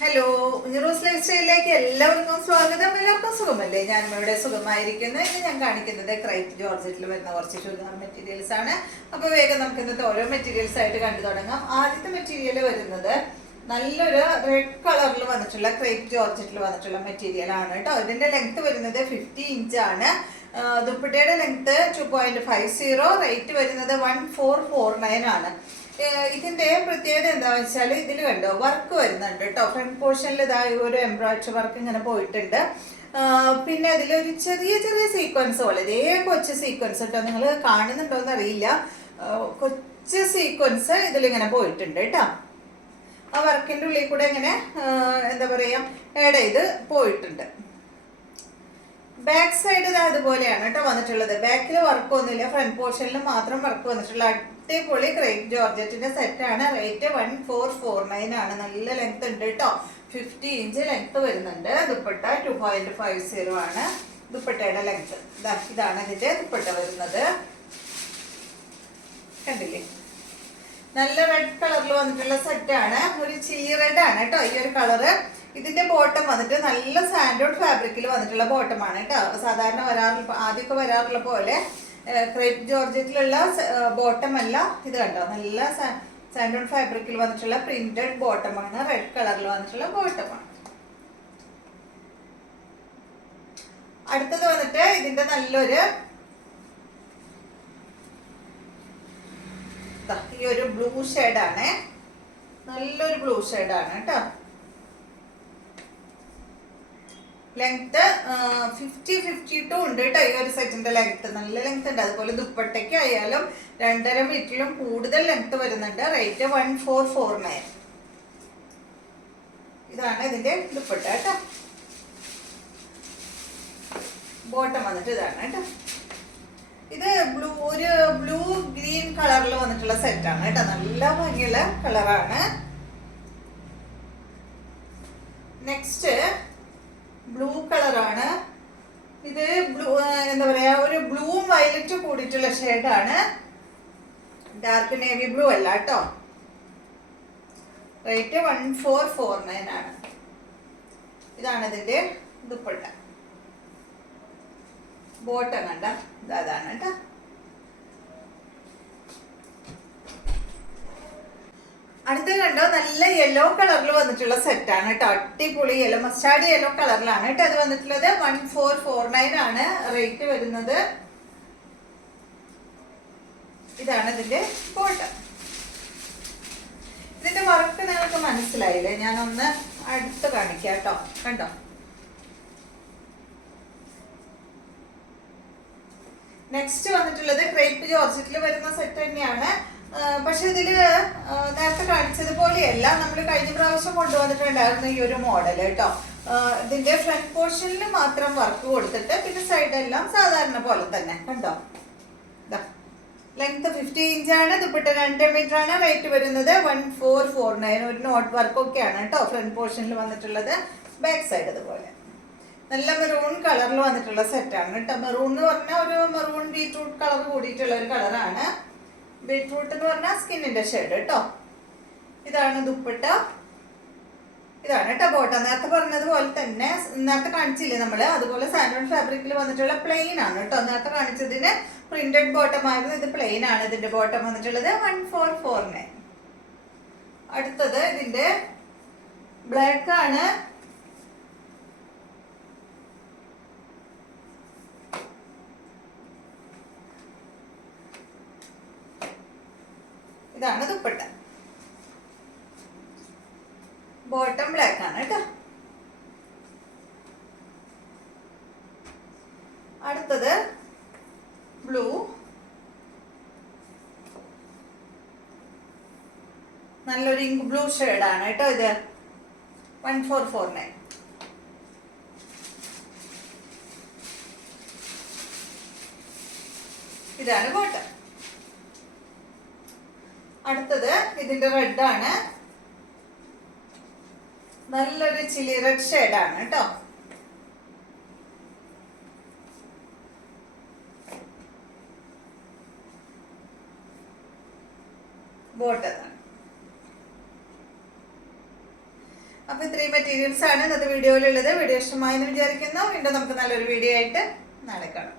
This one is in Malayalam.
ഹലോ, റോസ് ലൈഫ് സ്റ്റൈലിലേക്ക് എല്ലാവർക്കും സ്വാഗതം. എല്ലാവർക്കും സുഖമല്ലേ? ഞാനും ഇവിടെ സുഖമായിരിക്കുന്നു. ഇന്ന് ഞാൻ കാണിക്കുന്നത് ക്രൈപ്പ് ജോർജറ്റിൽ വരുന്ന കുറച്ച് ചുരിദാർ മെറ്റീരിയൽസ് ആണ്. അപ്പോൾ വേഗം നമുക്ക് ഇന്നത്തെ ഓരോ മെറ്റീരിയൽസ് ആയിട്ട് കണ്ടു തുടങ്ങാം. ആദ്യത്തെ മെറ്റീരിയൽ വരുന്നത് നല്ലൊരു റെഡ് കളറിൽ വന്നിട്ടുള്ള ക്രൈപ്പ് ജോർജറ്റിൽ വന്നിട്ടുള്ള മെറ്റീരിയൽ ആണ് കേട്ടോ. ഇതിന്റെ ലെങ്ത് വരുന്നത് 50 ഇഞ്ച് ആണ്. ദുപ്പട്ടയുടെ ലെങ്ത് 2.50, റേറ്റ് വരുന്നത് 1449 ആണ്. ഇതിന്റെ പ്രത്യേകത എന്താണെന്ന് വെച്ചാൽ ഇതിൽ കണ്ടോ വർക്ക് വരുന്നുണ്ട് കേട്ടോ. ഫ്രണ്ട് പോർഷനിൽ ഇതായി ഒരു എംബ്രോയിഡറി വർക്ക് ഇങ്ങനെ പോയിട്ടുണ്ട്. പിന്നെ അതിലൊരു ചെറിയ ചെറിയ സീക്വൻസ്, വളരെ കൊച്ചു സീക്വൻസ് കേട്ടോ. നിങ്ങൾ കാണുന്നുണ്ടോന്ന് അറിയില്ല, കൊച്ചു സീക്വൻസ് ഇതിലിങ്ങനെ പോയിട്ടുണ്ട് കേട്ടോ. ആ വർക്കിന്റെ ഉള്ളിൽ കൂടെ ഇങ്ങനെ എന്താ പറയാ ആഡ് ചെയ്ത് പോയിട്ടുണ്ട്. ബാക്ക് സൈഡ് അതുപോലെയാണ് കേട്ടോ വന്നിട്ടുള്ളത്. ബാക്കിൽ വർക്ക് ഒന്നുമില്ല, ഫ്രണ്ട് പോർഷനിൽ മാത്രം വർക്ക് വന്നിട്ടുള്ള അടിപൊളി ക്രേപ്പ് ജോർജറ്റിന്റെ സെറ്റ് ആണ്. റേറ്റ് 1449 ആണ്. നല്ല ലെങ്ത് ഉണ്ട് കേട്ടോ. 50 ഇഞ്ച് ലെങ്ത് വരുന്നുണ്ട്. ദുപ്പട്ട 2.50 ആണ് ദുപ്പട്ടയുടെ ലെങ്ത്. ഇതാണ് ഇതിന്റെ ദുപ്പട്ട വരുന്നത്. കണ്ടില്ലേ, നല്ല റെഡ് കളറിൽ വന്നിട്ടുള്ള സെറ്റ് ആണ്. ഒരു ചില്ലി റെഡ് ആണ് കേട്ടോ ഈ ഒരു കളറ്. ഇതിന്റെ ബോട്ടം വന്നിട്ട് നല്ല സാൻഡോഡ് ഫാബ്രിക്കിൽ വന്നിട്ടുള്ള ബോട്ടം ആണ് കേട്ടോ. സാധാരണ ആദ്യമൊക്കെ വരാറുള്ള പോലെ ക്രേപ്പ് ജോർജറ്റിലുള്ള ബോട്ടം അല്ല ഇത്. കണ്ടോ, നല്ല സാൻഡോഡ് ഫാബ്രിക്കിൽ വന്നിട്ടുള്ള പ്രിന്റഡ് ബോട്ടമാണ്. റെഡ് കളറിൽ വന്നിട്ടുള്ള ബോട്ടമാണ്. അടുത്തത് വന്നിട്ട് ഇതിന്റെ നല്ലൊരു ഈ ഒരു ബ്ലൂ ഷെയ്ഡാണ്. നല്ലൊരു ബ്ലൂ ഷെയ്ഡാണ് കേട്ടോ. ലെങ്ത് 50-52 ഉണ്ട് കേട്ടോ ഈ ഒരു സെറ്റിന്റെ ലെങ്ത്. നല്ല ലെങ്ത് ഉണ്ട്. അതുപോലെ ദുപ്പട്ടയ്ക്ക് ആയാലും 2.5 മീറ്ററിലും കൂടുതൽ ലെങ്ത് വരുന്നുണ്ട്. റേറ്റ് 1449. ഇതാണ് ഇതിന്റെ ദുപ്പട്ട കേട്ടോ. ബോട്ടം വന്നിട്ട് ഇതാണ് കേട്ടോ. ഇത് ഒരു ബ്ലൂ ഗ്രീൻ കളറിൽ വന്നിട്ടുള്ള സെറ്റാണ് കേട്ടോ. നല്ല ഭംഗിയുള്ള കളറാണ്. നെക്സ്റ്റ് ബ്ലൂ കളറാണ്. ഇത് ബ്ലൂ എന്താ പറയാ, ഒരു ബ്ലൂവും വയലറ്റ് കൂടിയിട്ടുള്ള ഷെയ്ഡാണ്. ഡാർക്ക് നേവി ബ്ലൂ അല്ല കേട്ടോ. റേറ്റ് 1449 ആണ്. ഇതാണ് ഇതിന്റെ ദുപ്പട്ട. ബോട്ടം കണ്ട ഇതാണ് കേട്ടോ. അടുത്ത കണ്ടോ, നല്ല യെല്ലോ കളറിൽ വന്നിട്ടുള്ള സെറ്റാണ് കേട്ടോ. അടിപൊളി യെല്ലോ, മസ്റ്റാർഡ് യെല്ലോ കളറിലാണ് കേട്ടോ അത് വന്നിട്ടുള്ളത്. 1449 ആണ് റേറ്റ് വരുന്നത്. ഇതാണ് ഇതിന്റെ ബോട്ടം. ഇതിന്റെ വർക്ക് നിങ്ങൾക്ക് മനസ്സിലായില്ലേ? ഞാനൊന്ന് അടുത്ത് കാണിക്കാം കേട്ടോ. കണ്ടോ, നെക്സ്റ്റ് വന്നിട്ടുള്ളത് ക്രേപ്പ് ജോർജറ്റിൽ വരുന്ന സെറ്റ് തന്നെയാണ്. പക്ഷെ ഇതില് നേരത്തെ കാണിച്ചതുപോലെയല്ല, നമ്മൾ കഴിഞ്ഞ പ്രാവശ്യം കൊണ്ടുവന്നിട്ടുണ്ടായിരുന്നു ഈ ഒരു മോഡൽ കേട്ടോ. ഇതിന്റെ ഫ്രണ്ട് പോർഷനിൽ മാത്രം വർക്ക് കൊടുത്തിട്ട് പിന്നെ സൈഡെല്ലാം സാധാരണ പോലെ തന്നെ. കണ്ടോ, ലെങ്ത് 50 ഇഞ്ചാണ്. ദുപ്പട്ട 2 മീറ്റർ ആണ്. റേറ്റ് വരുന്നത് 1449. ഒരു നോട്ട് വർക്ക് ഒക്കെയാണ് കേട്ടോ ഫ്രണ്ട് പോർഷനിൽ വന്നിട്ടുള്ളത്. ബാക്ക് സൈഡ് അതുപോലെ നല്ല മെറൂൺ കളറിൽ വന്നിട്ടുള്ള സെറ്റാണ് കേട്ടോ. മെറൂൺ എന്ന് പറഞ്ഞാൽ ഒരു മെറൂൺ ബീറ്റ്റൂട്ട് കളർ കൂടിയിട്ടുള്ള ഒരു കളറാണ്. ബീറ്റ്റൂട്ട് എന്ന് പറഞ്ഞാൽ സ്കിന്നിന്റെ ഷെയ്ഡ് കേട്ടോ. ഇതാണ് ദുപ്പട്ട. ഇതാണ് കേട്ടോ ബോട്ടം. നേരത്തെ പറഞ്ഞതുപോലെ തന്നെ, നേരത്തെ കാണിച്ചില്ലേ നമ്മള്, അതുപോലെ സാൻഡോൺ ഫാബ്രിക്കിൽ വന്നിട്ടുള്ള പ്ലെയിൻ ആണ് കേട്ടോ. നേരത്തെ കാണിച്ചതിന് പ്രിന്റഡ് ബോട്ടം ആയിരുന്നു. ഇത് പ്ലെയിൻ ആണ് ഇതിന്റെ ബോട്ടം വന്നിട്ടുള്ളത്. 1449. അടുത്തത് ഇതിന്റെ ബ്ലാക്ക് ആണ്. ഇതാണ് ദുപ്പട്ട. ബോട്ടം ബ്ലാക്ക് ആണ് കേട്ടോ. അടുത്തത് ബ്ലൂ. നല്ലൊരു ഇങ്ക് ബ്ലൂ ഷെയ്ഡാണ് കേട്ടോ ഇത്. 1449. ഇതാണ് ബോട്ടം. അടുത്തത് ഇതിന്റെ റെഡ് ആണ്. നല്ലൊരു ചില്ലി റെഡ് ഷെയ്ഡാണ് കേട്ടോ. ബോട്ടം. അപ്പൊ ഇത്രയും മെറ്റീരിയൽസ് ആണ് ഇന്നത്തെ വീഡിയോയിലുള്ളത്. വീഡിയോ ഇഷ്ടമായെന്ന് വിചാരിക്കുന്നു. വീണ്ടും നമുക്ക് നല്ലൊരു വീഡിയോ ആയിട്ട് നാളെ കാണാം.